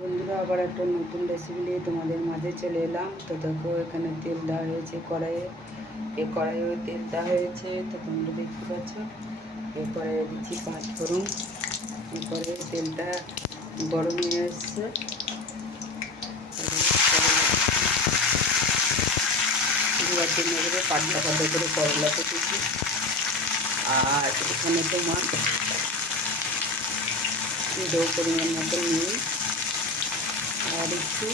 বন্ধুরা, আবার একটা নতুন রেসিপি নিয়ে তোমাদের মাঝে চলে এলাম। তো দেখো, এখানে তেল দেওয়া হয়েছে কড়াইয়ে। এই কড়াইয়ে তেল দেওয়া হয়েছে, তো তোমরা দেখতে পাচ্ছ। এই কড়াইয়ে দিচ্ছি 5 ফোড়ন। এরপরে তেলটা গরম হয়ে আসছে। দেওয়ার জন্য করে পাতলা পাতলা করে করলা কেটেছি। আর এখানে তোমার দেবো পরিমাণ মতো নুন আর একটু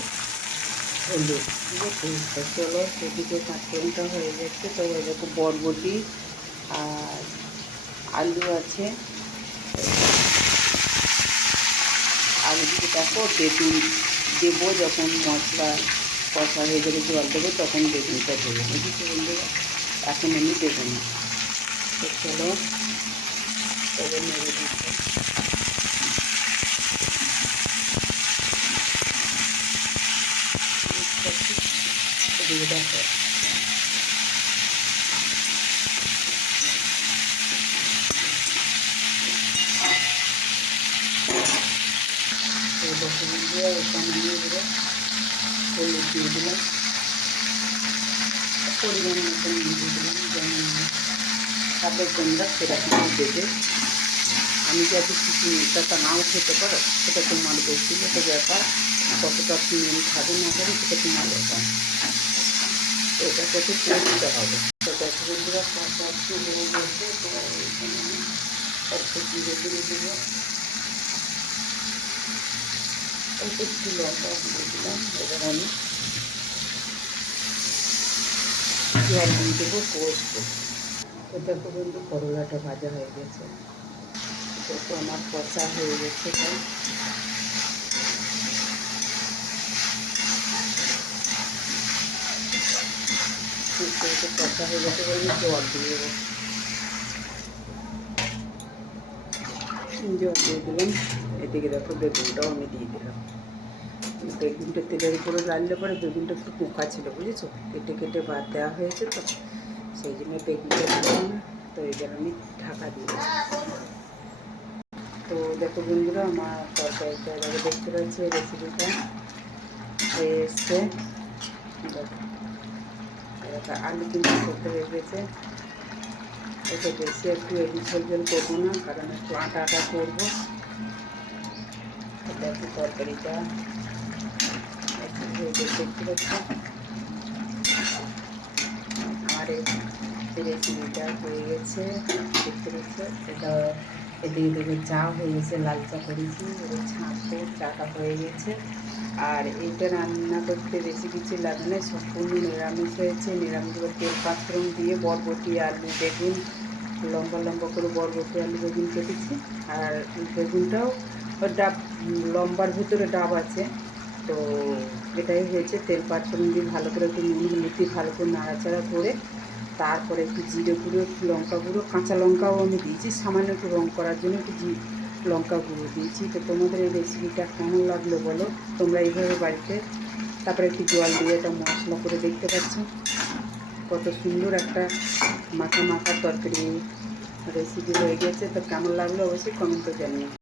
হলুদ। ঠিক আছে, তো চলো সেদিকে পাঁচফোড়নটা হয়ে যাচ্ছে। তো দেখো, বরবটি আর আলু আছে। আলু দিকে দেখো, বেগুন দেবো যখন মশলা কষা হয়ে যাবে, জল দেবো, তখন বেগুনটা দেবো। বুঝেছি বন্ধুরা, এখন আমি দেবো না। তো চলো এবার নেড়ে দিচ্ছি। এদিকে দেখো, এখানে নিয়ে দেবো হলুদ দিয়ে দিলাম, পরিমাণ মতো নিয়ে দিয়ে দিলাম। যেমন খাবে তোমরা সেরকম দেবে। আমি যাতে চিকেনটা নাও খেতে পারো, সেটা তোমার ব্যক্তিগত ব্যাপার। কতটা চিনি খাবে না খাবে সেটা তোমার ব্যাপার। তো এটা কত দিতে হবে। তো দেখো বন্ধুরা, কষা একটু হয়ে গেছে। তো এখানে আমি একটু জিরে দিয়ে দেবো, অল্প একটু লঙ্কা দিয়ে দিলাম। এবার আমি জল দিয়ে দেবো, কষবো। তো দেখো বন্ধু, করলাটা ভাজা হয়ে গেছে। দেখো আমার কষা হয়ে গেছে। তাই কষা হয়ে গেছে বলে জল দিয়ে দেবো। জল দিয়ে দিলাম। এদিকে দেখো, বেগুনটাও আমি দিয়ে দিলাম। বেগুনটা তেলের উপরে রাখলে পরে বেগুনটা একটু পোকা ছিল, বুঝেছো। কেটে কেটে বাদ দেওয়া হয়েছে, তো সেই জন্য বেগুনটা দিলাম না। তো এবার আমি ঢাকা দিয়েছি। তো দেখো বন্ধুরা, আমার তরকারিটা এবারে দেখতে পাচ্ছি রেসিপিটা হয়ে এসছে। দেখো, আলু কিন্তু করতে হয়ে গেছে। এটা বেশি একটু ঝোল ঝোল করবো না, কারণ একটু আটা আটা করবো। দেখো তরকারিটা হয়ে গেছে, দেখতে পাচ্ছি। আমার এই রেসিপিটা হয়ে গেছে, দেখতে পাচ্ছ। এটা এদিকে দেখে চা হয়ে গেছে, লাল চা করেছি। এবার ছাঁকবো, চাটা হয়ে গেছে। আর এইটা রান্না করতে বেশি কিছু লাগে না, সম্পূর্ণ নিরামিষ হয়েছে। নিরামিষ তেল পাঁচফোড়ন দিয়ে বরবটি আলু বেগুন লম্বা লম্বা করে বরবটি আলু বেগুন কেটেছি। আর বেগুনটাও ডাব, লম্বার ভিতরে ডাব আছে। তো এটাই হয়েছে। তেল পাঁচফোড়ন দিয়ে ভালো করে একটু নুন হলুদ দিয়ে ভালো করে নাড়াচাড়া করে, তারপরে একটু জিরে গুঁড়ো, একটু লঙ্কা গুঁড়ো, কাঁচা লঙ্কাও আমি দিয়েছি সামান্য একটু রঙ করার জন্য, একটু লঙ্কা গুঁড়ো দিয়েছি। তো তোমাদের এই রেসিপিটা কেমন লাগলো বলো তোমরা এইভাবে বাড়িতে। তারপরে একটু জল দিয়ে এটা মশলা করে, দেখতে পাচ্ছ কত সুন্দর একটা মাখা মাখা তরকারি রেসিপি হয়ে গেছে। তো কেমন লাগলো অবশ্যই কমেন্টে জানিও।